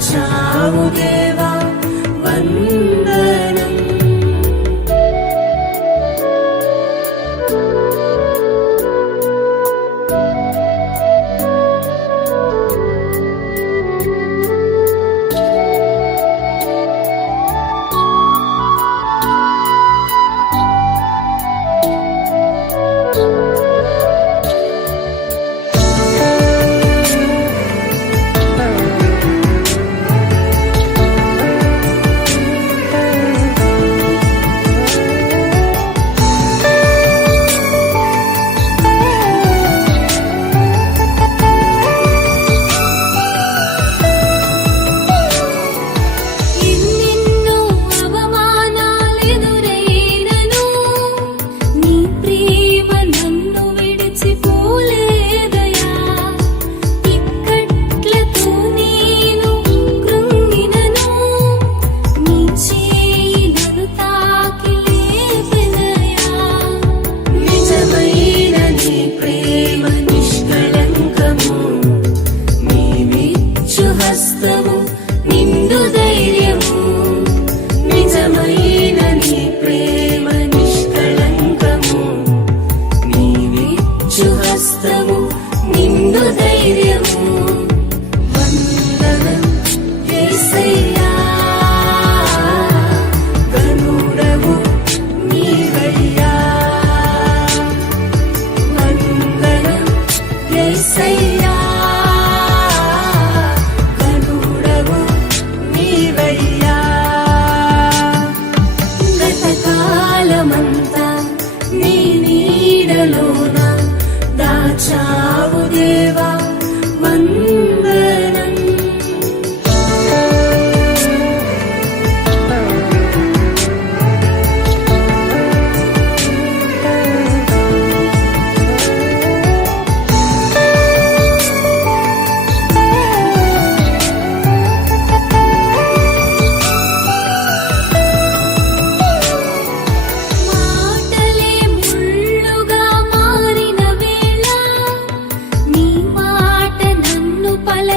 찾아오게 హస్తము నిండు ధైర్యము నిజమైన నీ ప్రేమ నిష్కళంకము. నీవిచ్చు హస్తము నిన్ను ధైర్యము.